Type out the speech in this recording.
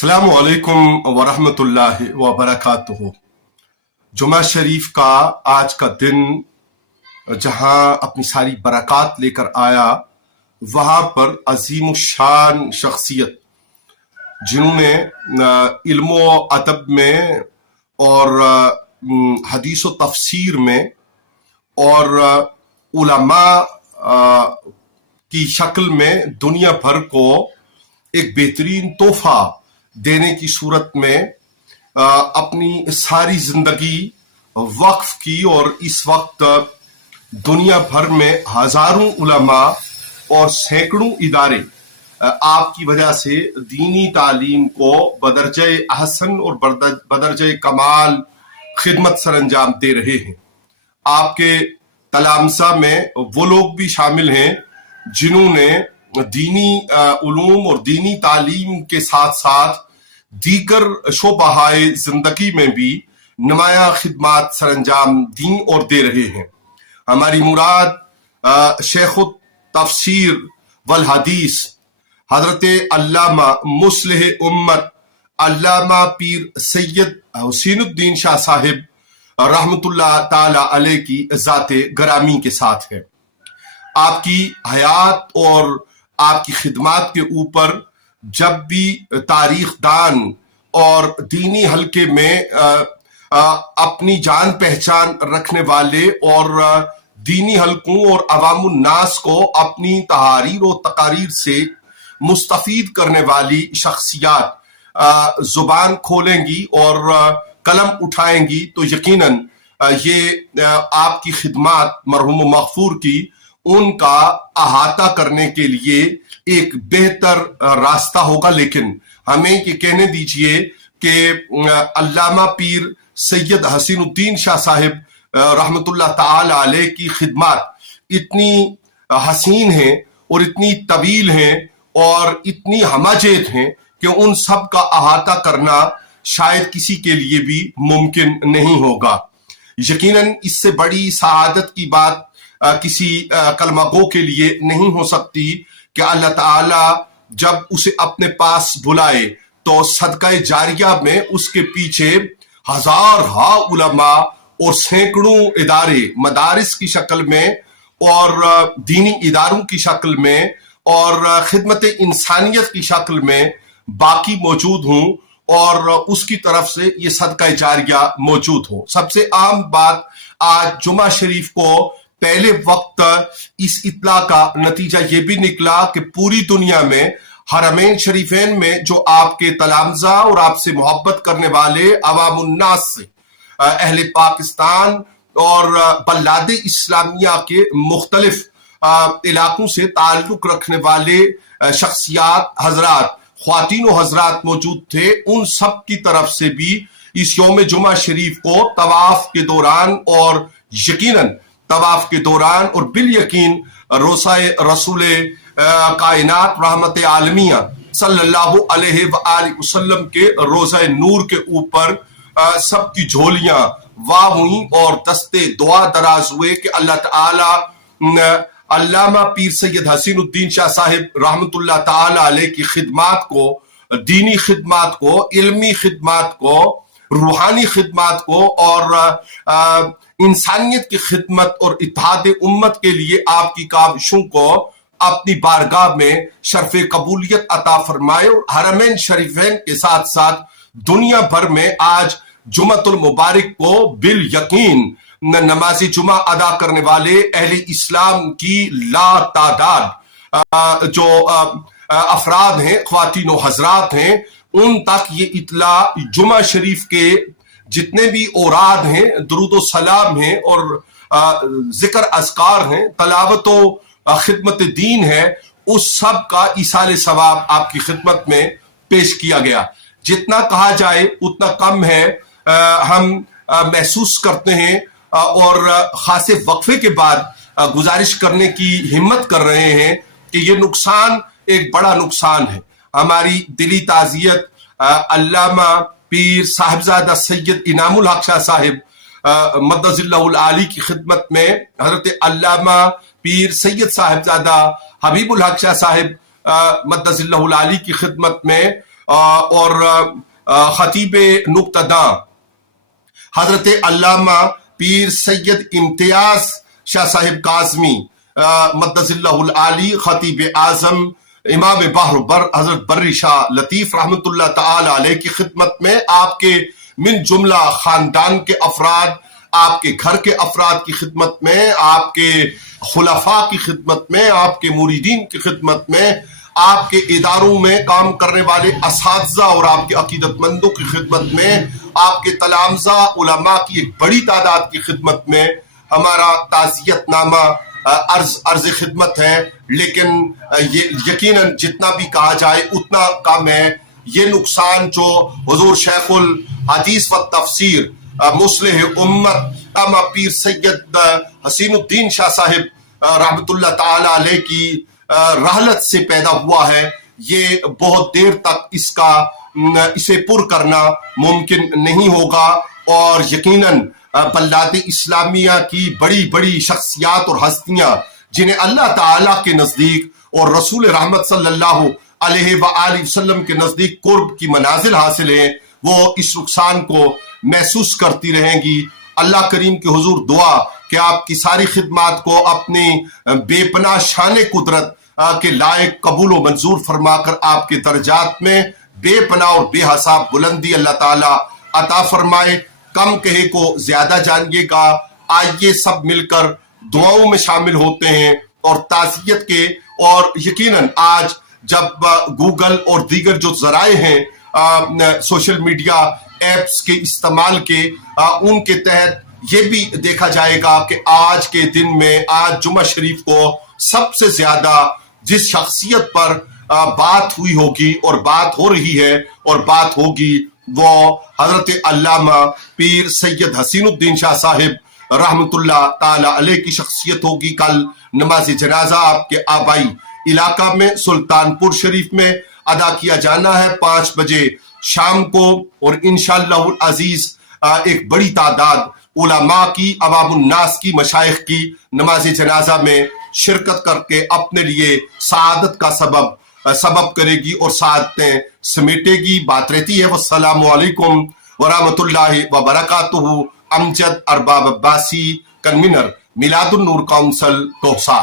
अस्सलामु अलैकुम वरहमतुल्लाहि वबरकातुहू। जुमा शरीफ का आज का दिन जहां अपनी सारी बरक़ात लेकर आया, वहां पर अजीम शान शख्सियत जिन्होंने इल्म व अदब में और हदीस व तफसीर में और उलमा की शक्ल में दुनिया भर को एक बेहतरीन तोहफा देने की सूरत में अपनी सारी जिंदगी वक्फ की, और इस वक्त दुनिया भर में हजारों उलमा और सैकड़ों इदारे आपकी वजह से दीनी तालीम को बदरजे अहसन और बदरजे कमाल खिदमत सरंजाम दे रहे हैं। आपके तलामसा में वो लोग भी शामिल हैं जिन्होंने दीनी उलूम और दीनी तालीम के साथ साथ दीगर शोबाहाए जिंदगी में भी नुमाया खिदमात सरंजाम दी और दे रहे हैं। हमारी मुराद शेख तफसीर वल हदीस हजरत अल्लामा मुस्लिह उम्मत अल्लामा पीर सैयद हुसैनुद्दीन शाह साहिब रहमतुल्लाह ताला अलैह की जाते गरामी के साथ है। आपकी हयात और आपकी खिदमात के ऊपर जब भी तारीख दान और दीनी हल्के में अपनी जान पहचान रखने वाले और दीनी हल्कों और अवामुन्नास को अपनी तहारीर और तकारीर से मुस्तफीद करने वाली शख्सियात जुबान खोलेंगी और कलम उठाएंगी, तो यकीनन ये आपकी खिदमात मरहूम मगफूर की उनका अहाता करने के लिए एक बेहतर रास्ता होगा। लेकिन हमें ये कहने दीजिए कि अल्लामा पीर सैयद हसीनुद्दीन शाह साहिब रहमतुल्लाह ताला अलैह की खिदमत इतनी हसीन है और इतनी तवील है और इतनी हमाजेत है कि उन सब का अहाता करना शायद किसी के लिए भी मुमकिन नहीं होगा। यकीनन इससे बड़ी सआदत की बात किसी कलमागो के लिए नहीं हो सकती कि अल्लाह ताला जब उसे अपने पास बुलाए तो सदका जारिया में उसके पीछे हजार उलमा और सैकड़ों इदारे मदारिस की शक्ल में और दीनी इदारों की शक्ल में और खिदमत इंसानियत की शक्ल में बाकी मौजूद हूं और उसकी तरफ से ये सदका जारिया मौजूद हो। सबसे आम बात, आज जुमा शरीफ को पहले वक्त इस इत्ला का नतीजा ये भी निकला कि पूरी दुनिया में हरमैन शरीफैन में जो आपके तलामजा और आपसे मोहब्बत करने वाले अवामुन्नास से अहले पाकिस्तान और बल्लादे इस्लामिया के मुख्तलिफ इलाकों से ताल्लुक रखने वाले शख्सियात हजरात ख्वातीन व हजरात मौजूद थे, उन सब की तरफ से भी इस यौम जुमा शरीफ को तवाफ के दौरान और यकीनन तवाफ के दौरान और बिल यकीन रोज़ाए रसूल कायनात रहमत आलमिया सल्लल्लाहु अलैहि वसल्लम के रोज़ाए नूर के ऊपर सबकी झोलियां वाह हुई और दस्ते दुआ दराज हुए कि अल्लाह ताला अल्लामा पीर सैयद हसीनुद्दीन शाह साहिब रहमतुल्लाह ताला अलैह की खिदमात को, दीनी खिदमात को, इल्मी खिदमात को, रूहानी खिदमात को और इंसानियत की खिदमत और इत्तेहाद उम्मत के लिए आपकी काविशों को अपनी बारगाह में शर्फ कबूलियत अता फरमाए। और हरमैन शरीफैन के साथ साथ दुनिया भर में आज जुमतुल मुबारक को बिल यकीन नमाज जुमा अदा करने वाले अहले इस्लाम की ला तादाद जो अफराद हैं, ख्वातीन व हजरात हैं, उन तक ये इतला जुमा शरीफ के जितने भी औराद हैं, दुरूद सलाम हैं और जिक्र अज़कार हैं, तलावत व खिदमत दीन है, उस सब का इसाले सवाब आपकी खिदमत में पेश किया गया। जितना कहा जाए उतना कम है। हम महसूस करते हैं और खासे वक्फे के बाद गुजारिश करने की हिम्मत कर रहे हैं कि ये नुकसान एक बड़ा नुकसान है। हमारी दिली ताज़ियत अल्लामा पीर साहिबजादा सैयद इनामुल हक शाह साहिब मद्दजिल्लाहुल आली की खिदमत में हजरत अल्लामा पीर सैयद साहिबजादा हबीबुल हक शाह साहिब मद्दजिल्लाहुल आली की खिदमत में اور خطیب نقطہ حضرت علامہ پیر سید امتیاز شاہ صاحب کاظمی مدث اللہ العالی، خطیب اعظم امام بحر بر حضرت بری شاہ لطیف رحمۃ اللہ تعالی علیہ کی خدمت میں، آپ کے من جملہ خاندان کے افراد، آپ کے گھر کے افراد کی خدمت میں، آپ کے خلفاء کی خدمت میں، آپ کے مریدین کی خدمت میں، آپ کے اداروں میں کام کرنے والے اساتذہ اور آپ کے عقیدت مندوں کی خدمت میں، آپ کے تلامذہ علماء کی ایک بڑی تعداد کی خدمت میں ہمارا تعزیت نامہ عرض خدمت ہے۔ لیکن یقیناً جتنا بھی کہا جائے اتنا کم ہے۔ یہ نقصان جو حضور شیخ الحدیث و تفسیر مصلح امت علامہ پیر سید حسین الدین شاہ صاحب رحمۃ اللہ تعالی علیہ کی رحلت سے پیدا ہوا ہے، یہ بہت دیر تک اسے پر کرنا ممکن نہیں ہوگا، اور یقیناً بلاد اسلامیہ کی بڑی بڑی شخصیات اور ہستیاں جنہیں اللہ تعالیٰ کے نزدیک اور رسول رحمت صلی اللہ علیہ وآلہ وسلم کے نزدیک قرب کی منازل حاصل ہیں، وہ اس نقصان کو محسوس کرتی رہیں گی۔ اللہ کریم کے حضور دعا کہ آپ کی ساری خدمات کو اپنی بے پناہ شان قدرت کے لائق قبول و منظور فرما کر آپ کے درجات میں بے پناہ اور بے حساب بلندی اللہ تعالیٰ عطا فرمائے۔ کم کہے کو زیادہ جانیے گا، آئیے سب مل کر دعاؤں میں شامل ہوتے ہیں اور تعزیت کے، اور یقیناً آج جب گوگل اور دیگر جو ذرائع ہیں سوشل میڈیا ایپس کے استعمال کے، ان کے تحت یہ بھی دیکھا جائے گا کہ آج کے دن میں، آج جمعہ شریف کو سب سے زیادہ جس شخصیت پر بات ہوئی ہوگی اور بات ہو رہی ہے اور بات ہوگی، وہ حضرت علامہ پیر سید حسین الدین شاہ صاحب رحمۃ اللہ تعالی علیہ کی شخصیت ہوگی۔ کل نماز جنازہ آپ کے آبائی علاقہ میں سلطان پور شریف میں ادا کیا جانا ہے 5 بجے شام کو، اور انشاءاللہ العزیز ایک بڑی تعداد علماء کی، عوام الناس کی، مشائخ کی نماز جنازہ میں شرکت کر کے اپنے لیے سعادت کا سبب کرے گی اور سعادتیں سمیٹے گی۔ بات رہتی ہے۔ والسلام علیکم ورحمۃ اللہ وبرکاتہ۔ امجد ارباب عباسی، کنوینر میلاد النور کونسل کوثر۔